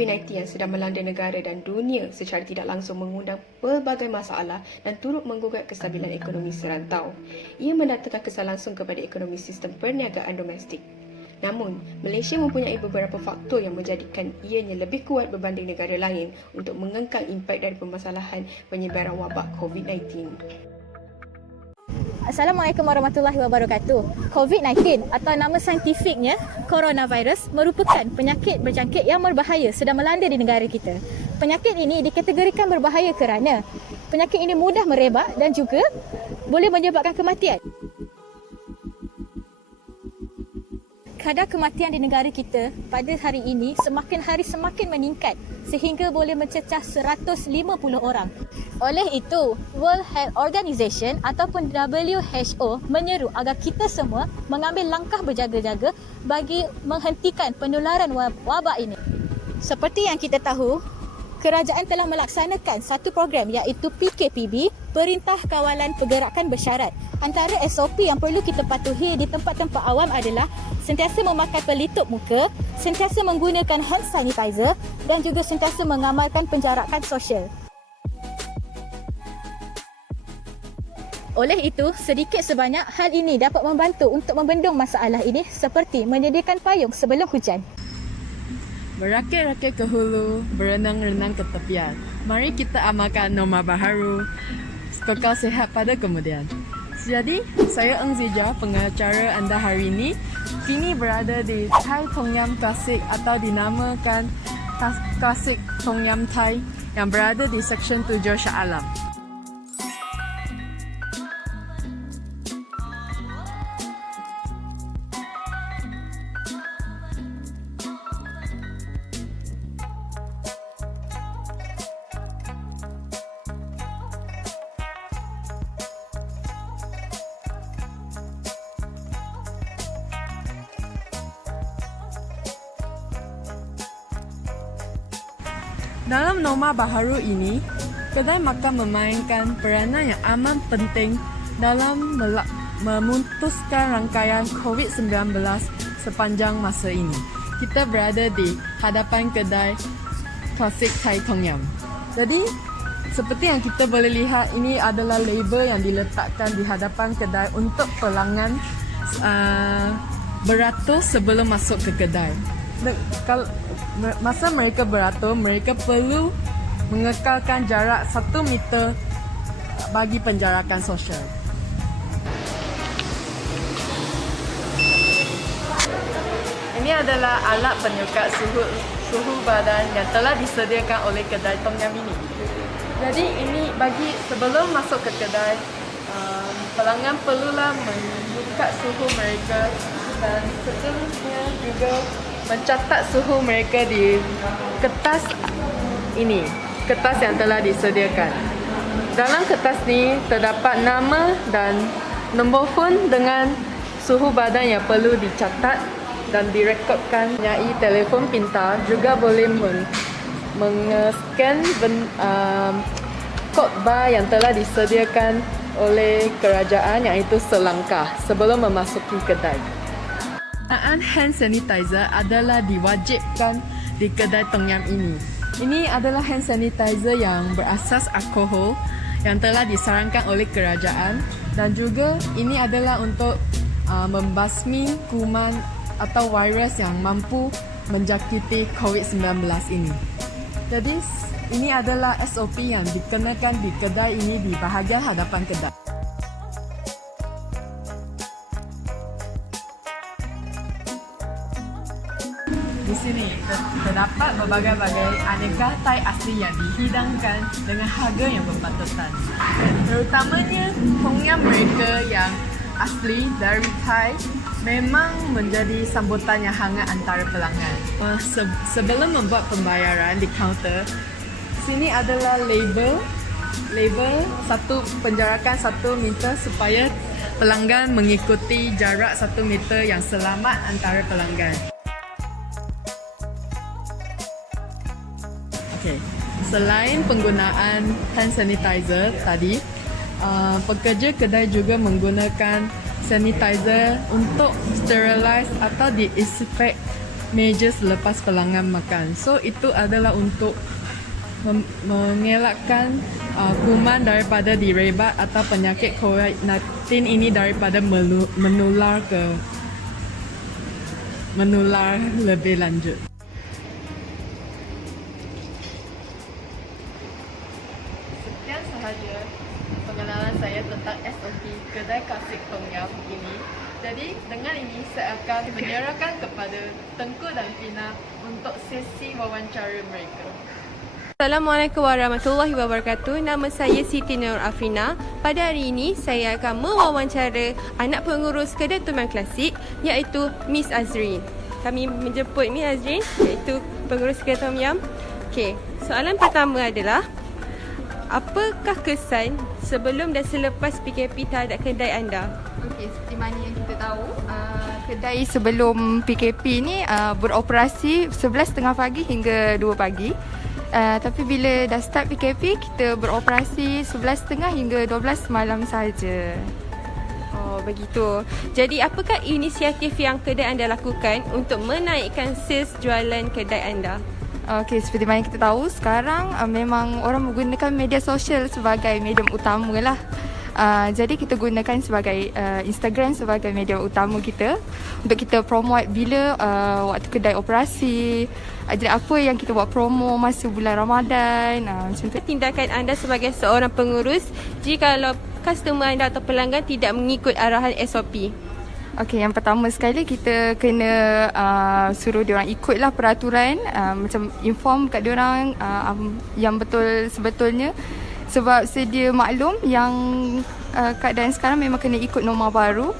COVID-19 yang sedang melanda negara dan dunia secara tidak langsung mengundang pelbagai masalah dan turut menggugat kestabilan ekonomi serantau. Ia mendatangkan kesan langsung kepada ekonomi sistem perniagaan domestik. Namun, Malaysia mempunyai beberapa faktor yang menjadikan ianya lebih kuat berbanding negara lain untuk mengengkang impak dari permasalahan penyebaran wabak COVID-19. Assalamualaikum warahmatullahi wabarakatuh. COVID-19 atau nama saintifiknya coronavirus merupakan penyakit berjangkit yang berbahaya sedang melanda di negara kita. Penyakit ini dikategorikan berbahaya kerana penyakit ini mudah merebak dan juga boleh menyebabkan kematian. Kadar kematian di negara kita pada hari ini semakin hari semakin meningkat sehingga boleh mencecah 150 orang. Oleh itu, World Health Organization ataupun WHO menyeru agar kita semua mengambil langkah berjaga-jaga bagi menghentikan penularan wabak ini. Seperti yang kita tahu, kerajaan telah melaksanakan satu program iaitu PKPB, Perintah Kawalan Pergerakan Bersyarat. Antara SOP yang perlu kita patuhi di tempat-tempat awam adalah sentiasa memakai pelitup muka, sentiasa menggunakan hand sanitizer dan juga sentiasa mengamalkan penjarakan sosial. Oleh itu, sedikit sebanyak hal ini dapat membantu untuk membendung masalah ini seperti menyediakan payung sebelum hujan. Merakit-rakit ke hulu, berenang-renang ke tepian. Mari kita amalkan norma baharu, kekal sihat pada kemudian. Jadi, saya Eng Zija, pengacara anda hari ini, kini berada di Thai Tom Yum Klasik atau dinamakan Klasik Tom Yum Thai yang berada di Seksyen 7 Shah Alam. Dalam norma baharu ini, kedai makan memainkan peranan yang amat penting dalam memutuskan rangkaian COVID-19 sepanjang masa ini. Kita berada di hadapan kedai Klasik Thai Tom Yum. Jadi, seperti yang kita boleh lihat, ini adalah label yang diletakkan di hadapan kedai untuk pelanggan beratur sebelum masuk ke kedai. Masa mereka beratur, mereka perlu mengekalkan jarak 1 meter bagi penjarakan sosial. Ini adalah alat penyukat suhu badan yang telah disediakan oleh kedai Tom Yum ini. Jadi ini bagi sebelum masuk ke kedai, pelanggan perlulah menyukat suhu mereka dan seterusnya juga mencatat suhu mereka di kertas ini, kertas yang telah disediakan. Dalam kertas ni terdapat nama dan nombor phone dengan suhu badan yang perlu dicatat dan direkodkan. Mempunyai telefon pintar, juga boleh meng-scan kod bar yang telah disediakan oleh kerajaan, iaitu selangkah sebelum memasuki kedai. Penggunaan hand sanitizer adalah diwajibkan di kedai Tom Yum ini. Ini adalah hand sanitizer yang berasas alkohol yang telah disarankan oleh kerajaan dan juga ini adalah untuk membasmi kuman atau virus yang mampu menjangkiti COVID-19 ini. Jadi, ini adalah SOP yang dikenakan di kedai ini di bahagian hadapan kedai. Di sini terdapat berbagai-bagai aneka Thai asli yang dihidangkan dengan harga yang berpatutan. Terutamanya Tom Yum mereka yang asli dari Thai memang menjadi sambutan yang hangat antara pelanggan. Sebelum membuat pembayaran di kaunter, sini adalah label penjarakan 1 meter supaya pelanggan mengikuti jarak 1 meter yang selamat antara pelanggan. Okay. Selain penggunaan hand sanitizer tadi, pekerja kedai juga menggunakan sanitizer untuk sterilize atau disinfect meja selepas pelanggan makan. So itu adalah untuk mengelakkan kuman daripada direbat atau penyakit COVID-19 ini daripada menular lebih lanjut. Sekian sahaja pengenalan saya tentang SOP kedai klasik Tom Yum ini. Jadi dengan ini saya akan menyerahkan kepada Tengku dan Fina untuk sesi wawancara mereka. Assalamualaikum warahmatullahi wabarakatuh. Nama saya Siti Nur Afina. Pada hari ini saya akan mewawancara anak pengurus kedai Tom Yum Klasik iaitu Miss Azrin. Kami menjemput Miss Azrin iaitu pengurus kedai Tom Yum. Okey, soalan pertama adalah apakah kesan sebelum dan selepas PKP terhadap kedai anda? Okey, seperti mana yang kita tahu, kedai sebelum PKP ni beroperasi 11.30 pagi hingga 2 pagi. Tapi bila dah start PKP, kita beroperasi 11.30 hingga 12 malam saja. Oh, begitu. Jadi apakah inisiatif yang kedai anda lakukan untuk menaikkan sales jualan kedai anda? Okey, seperti mana kita tahu, sekarang memang orang menggunakan media sosial sebagai medium utama lah. Jadi kita gunakan sebagai Instagram sebagai media utama kita untuk kita promote bila waktu kedai operasi. Jadi apa yang kita buat promo masa bulan Ramadan, macam tu. Tindakan anda sebagai seorang pengurus jika customer anda atau pelanggan tidak mengikut arahan SOP? Okey, yang pertama sekali kita kena suruh diorang ikutlah peraturan, macam inform kat diorang yang betul sebetulnya. Sebab sedia maklum yang keadaan sekarang memang kena ikut norma baru.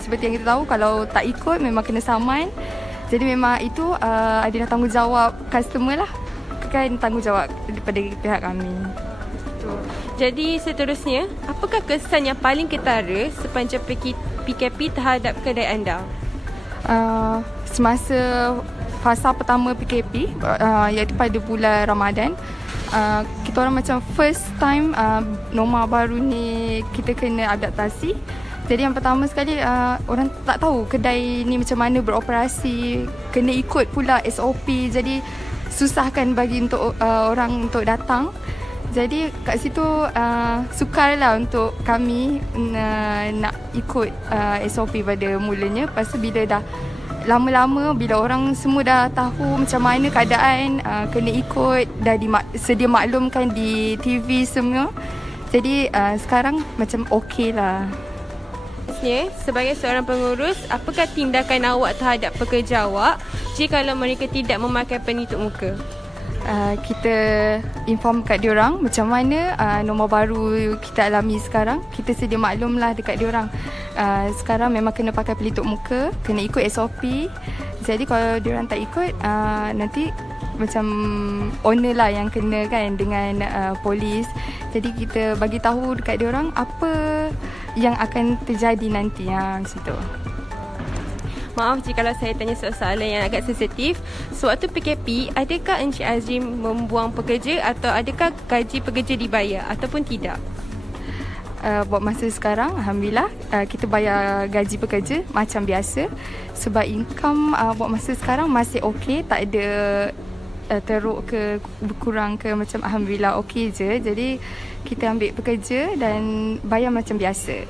Seperti yang kita tahu, kalau tak ikut memang kena saman. Jadi memang itu adalah tanggungjawab customer lah, bukan tanggungjawab daripada pihak kami. Jadi seterusnya, apakah kesan yang paling ketara sepanjang PKP terhadap kedai anda? Semasa fasa pertama PKP, iaitu pada bulan Ramadan, kita orang macam first time norma baru ni kita kena adaptasi. Jadi yang pertama sekali orang tak tahu kedai ni macam mana beroperasi, kena ikut pula SOP. Jadi susahkan bagi untuk orang untuk datang. Jadi kat situ sukarlah untuk kami nak ikut SOP pada mulanya. Lepas tu bila dah lama-lama, bila orang semua dah tahu macam mana keadaan, kena ikut, dah sedia maklumkan di TV semua. Jadi sekarang macam okey lah. Sebagai seorang pengurus, apakah tindakan awak terhadap pekerja awak jika mereka tidak memakai penutup muka? Kita inform kat diorang macam mana norma baru kita alami sekarang. Kita sedia maklum lah dekat diorang. Sekarang memang kena pakai pelitup muka, kena ikut SOP. Jadi kalau diorang tak ikut, nanti macam owner lah yang kena kan dengan polis. Jadi kita bagi tahu dekat diorang apa yang akan terjadi nanti macam tu. Maaf jika saya tanya soalan yang agak sensitif. Sewaktu PKP, adakah Encik Azrin membuang pekerja atau adakah gaji pekerja dibayar ataupun tidak? Buat masa sekarang, Alhamdulillah, kita bayar gaji pekerja macam biasa. Sebab income buat masa sekarang masih okey, tak ada teruk ke berkurang ke, macam Alhamdulillah okey je. Jadi kita ambil pekerja dan bayar macam biasa.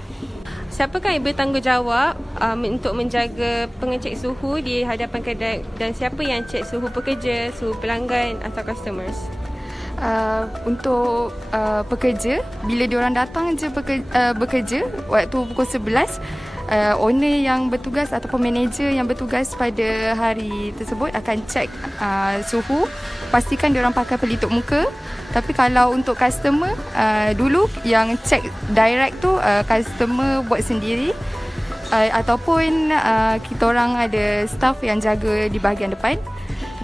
Siapakah yang bertanggungjawab untuk menjaga pengecek suhu di hadapan kedai dan siapa yang cek suhu pekerja, suhu pelanggan atau customers? Untuk pekerja, bila diorang datang je bekerja waktu pukul 11, owner yang bertugas ataupun manager yang bertugas pada hari tersebut akan cek suhu, pastikan diorang pakai pelitup muka. Tapi kalau untuk customer, dulu yang cek direct tu customer buat sendiri, ataupun kita orang ada staff yang jaga di bahagian depan.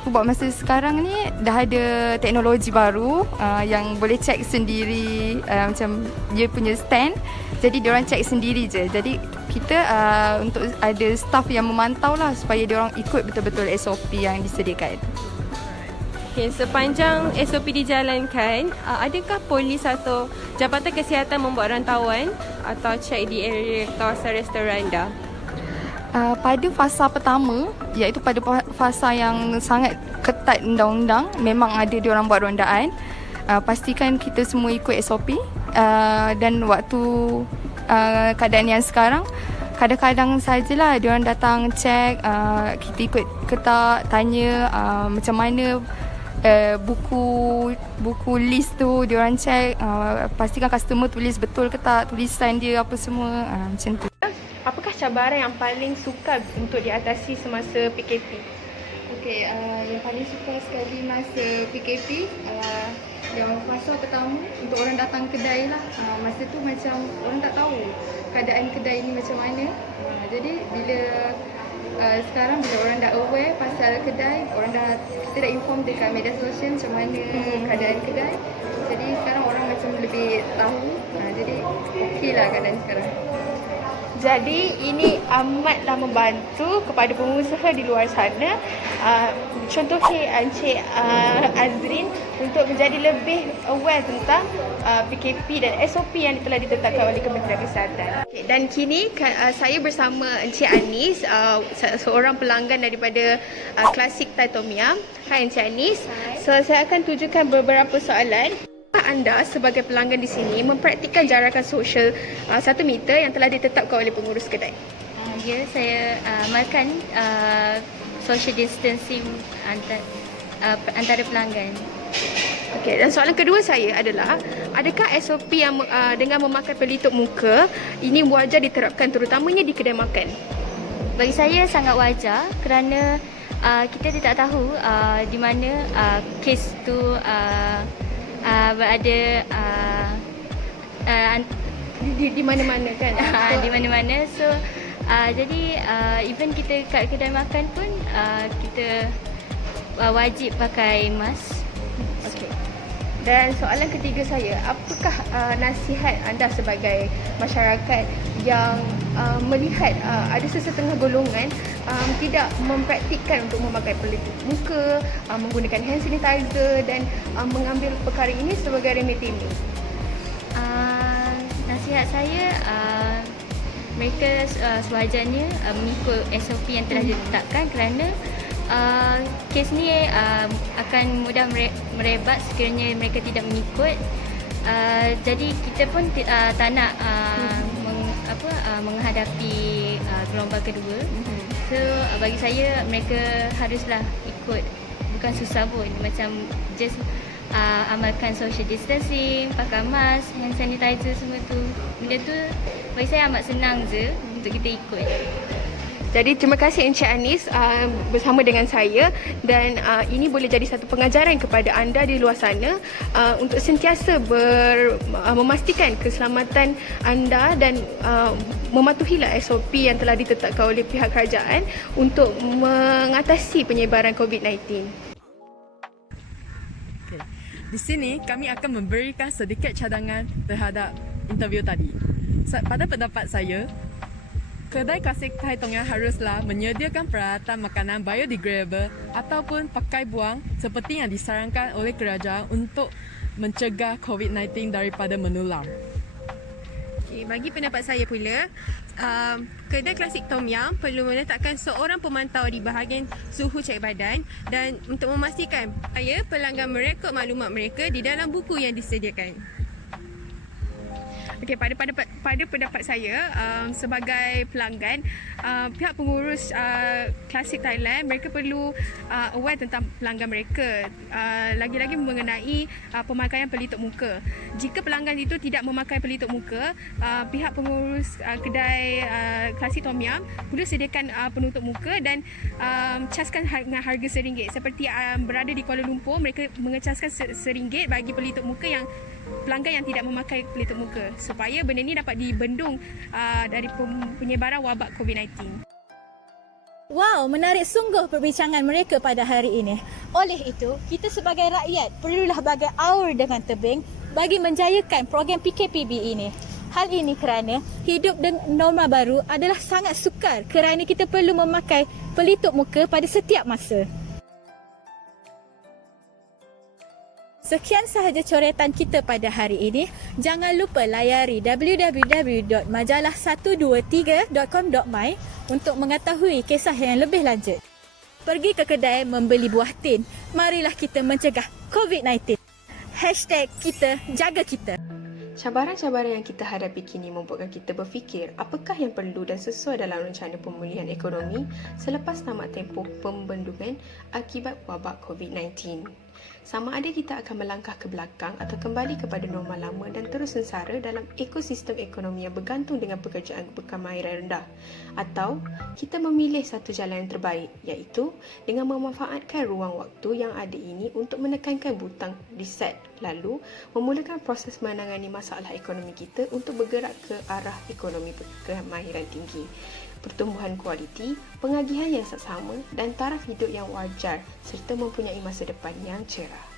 Tapi buat masa sekarang ni dah ada teknologi baru yang boleh cek sendiri, macam dia punya stand. Jadi diorang cek sendiri je. Jadi kita untuk ada staff yang memantau lah supaya diorang ikut betul-betul SOP yang disediakan. Okay, sepanjang SOP dijalankan, adakah polis atau Jabatan Kesihatan membuat rantauan atau cek di area kawasan restoran anda? Pada fasa pertama, iaitu pada fasa yang sangat ketat undang-undang, memang ada diorang buat rondaan. Pastikan kita semua ikut SOP. Dan waktu keadaan yang sekarang, kadang-kadang sajalah diorang datang cek, kita ikut ke tak, tanya macam mana buku list tu diorang cek, pastikan customer tulis betul ke tak, tulisan dia apa semua, macam tu. Apakah cabaran yang paling sukar untuk diatasi semasa PKP? Okey, yang paling sukar sekali masa PKP, yang fasa pertama untuk orang datang kedai lah. Masa tu macam orang tak tahu keadaan kedai ni macam mana. Jadi bila sekarang bila orang dah aware pasal kedai, kita dah inform dekat media sosial macam mana keadaan kedai. Jadi sekarang orang macam lebih tahu. Jadi okey lah keadaan sekarang. Jadi ini amatlah membantu kepada pengusaha di luar sana. Contohnya Encik Azrin untuk menjadi lebih aware tentang PKP dan SOP yang telah ditetapkan oleh Kementerian Kesihatan. Okay, dan kini saya bersama Encik Anis, seorang pelanggan daripada Klasik Thai Tom Yum. Hai Encik Anis. So saya akan tujukan beberapa soalan. Anda sebagai pelanggan di sini mempraktikkan jarakan sosial 1 meter yang telah ditetapkan oleh pengurus kedai? Ya, saya amalkan social distancing antara pelanggan. Okey, dan soalan kedua saya adalah, adakah SOP yang dengan memakai pelitup muka ini wajar diterapkan terutamanya di kedai makan? Bagi saya sangat wajar kerana kita tidak tahu di mana kes tu berada Di mana-mana kan? di mana-mana. So jadi even kita kat kedai makan pun kita wajib pakai mask. Okey. Dan soalan ketiga saya, apakah nasihat anda sebagai masyarakat yang melihat ada sesetengah golongan tidak mempraktikkan untuk memakai pelitup muka, menggunakan hand sanitizer dan mengambil perkara ini sebagai remeh-temeh? Nasihat saya, mereka sewajarnya mengikut SOP yang telah ditetapkan kerana kes ni akan mudah merebat sekiranya mereka tidak mengikut. Jadi kita pun tak nak menghadapi gelombang kedua. So bagi saya mereka haruslah ikut, bukan susah pun, macam just amalkan social distancing, pakai mask, hand sanitizer semua tu. Benda tu bagi saya amat senang je untuk kita ikut. Jadi terima kasih Encik Anis bersama dengan saya, dan ini boleh jadi satu pengajaran kepada anda di luar sana untuk sentiasa memastikan keselamatan anda dan mematuhilah SOP yang telah ditetapkan oleh pihak kerajaan untuk mengatasi penyebaran COVID-19. Okay. Di sini kami akan memberikan sedikit cadangan terhadap interview tadi. Pada pendapat saya, kedai Klasik Thai Tom Yum haruslah menyediakan peralatan makanan biodegradable ataupun pakai buang seperti yang disarankan oleh kerajaan untuk mencegah COVID-19 daripada menular. Okay, bagi pendapat saya pula, kedai Klasik Tom Yum perlu meletakkan seorang pemantau di bahagian suhu cek badan dan untuk memastikan supaya pelanggan merekod maklumat mereka di dalam buku yang disediakan. Okey, pada pendapat saya sebagai pelanggan, pihak pengurus Klasik Thailand, mereka perlu aware tentang pelanggan mereka, lagi-lagi mengenai pemakaian pelitup muka. Jika pelanggan itu tidak memakai pelitup muka, pihak pengurus kedai Klasik Tom Yum perlu sediakan penutup muka dan caskan dengan harga RM1. Seperti berada di Kuala Lumpur, mereka mengecaskan RM1 bagi pelitup muka yang pelanggan yang tidak memakai pelitup muka, supaya benda ni dapat dibendung dari penyebaran wabak COVID-19. Wow, menarik sungguh perbincangan mereka pada hari ini. Oleh itu, kita sebagai rakyat perlulah bagai aur dengan tebing bagi menjayakan program PKPB ini. Hal ini kerana hidup dengan norma baru adalah sangat sukar kerana kita perlu memakai pelitup muka pada setiap masa. Sekian sahaja coretan kita pada hari ini. Jangan lupa layari www.majalah123.com.my untuk mengetahui kisah yang lebih lanjut. Pergi ke kedai membeli buah tin. Marilah kita mencegah COVID-19. #kita jaga kita. Cabaran-cabaran yang kita hadapi kini membuatkan kita berfikir apakah yang perlu dan sesuai dalam rencana pemulihan ekonomi selepas tamat tempoh pembendungan akibat wabak COVID-19. Sama ada kita akan melangkah ke belakang atau kembali kepada norma lama dan terus sengsara dalam ekosistem ekonomi yang bergantung dengan pekerjaan berkemahiran rendah, atau kita memilih satu jalan yang terbaik, iaitu dengan memanfaatkan ruang waktu yang ada ini untuk menekankan butang reset, lalu memulakan proses menangani masalah ekonomi kita untuk bergerak ke arah ekonomi berkemahiran tinggi, pertumbuhan kualiti, pengagihan yang seksama dan taraf hidup yang wajar serta mempunyai masa depan yang cerah.